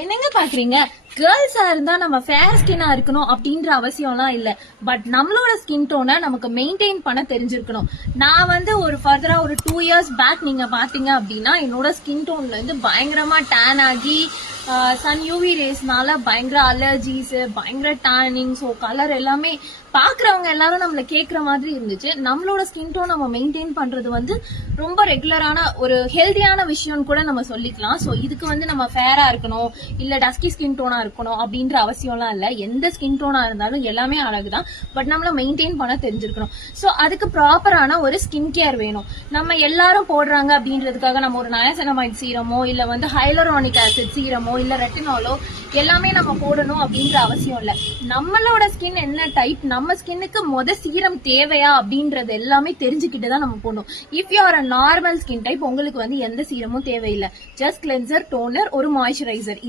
என்னங்க பாக்குறீங்க? கேர்ள்ஸா இருந்தா நம்ம ஃபேர் ஸ்கின்னா இருக்கணும் அப்படின்ற அவசியம்லாம் இல்ல. பட் நம்மளோட ஸ்கின் டோனை நமக்கு மெயின்டைன் பண்ண தெரிஞ்சிருக்கணும். நான் வந்து ஒரு ஃபர்தரா ஒரு 2 இயர்ஸ் பேக் நீங்க பாத்தீங்க அப்படின்னா என்னோட ஸ்கின் டோன்ல இருந்து பயங்கரமா டேன் ஆகி சன் யூவி ரேஸ்னால பயங்கர அலர்ஜிஸ், பயங்கர டேனிங், ஸோ கலர் எல்லாமே பாக்குறவங்க எல்லாரும் நம்மள கேக்குற மாதிரி இருந்துச்சு. நம்மளோட ஸ்கின் டோன் நம்ம மெயின்டைன் பண்றது வந்து ரொம்ப ரெகுலரான ஒரு ஹெல்தியான விஷயம் கூட நம்ம சொல்லிக்கலாம். ஸோ இதுக்கு வந்து நம்ம ஃபேரா இருக்கணும் இல்ல டஸ்கி ஸ்கின் டோனா இருக்கணும் அப்படின்ற அவசியம்லாம் இல்ல. எந்த ஸ்கின் டோனா இருந்தாலும் எல்லாமே அழகுதான். பட் நம்மள மெயின்டைன் பண்ண தெரிஞ்சிருக்கணும். ஸோ அதுக்கு ப்ராப்பரான ஒரு ஸ்கின் கேர் வேணும். நம்ம எல்லாரும் போடுறாங்க அப்படின்றதுக்காக நம்ம ஒரு நயாசினமைட் சீரமோ இல்ல வந்து ஹைலரானிக் ஆசிட் சீரமோ இல்ல ரெட்டினாலோ எல்லாமே நம்ம போடணும் அப்படின்ற அவசியம் இல்ல. நம்மளோட ஸ்கின் என்ன டைப், நம்ம ஸ்கின்னுக்கு சீரம் தேவையா அப்படின்றது எல்லாமே தெரிஞ்சுக்கிட்டு தான் நம்ம போடணும். If you are a normal skin type உங்களுக்கு வந்து எந்த சீரமும் தேவையில்லை. ஜஸ்ட் கிளென்சர், டோனர், ஒரு மாய்ஸ்சரைசர்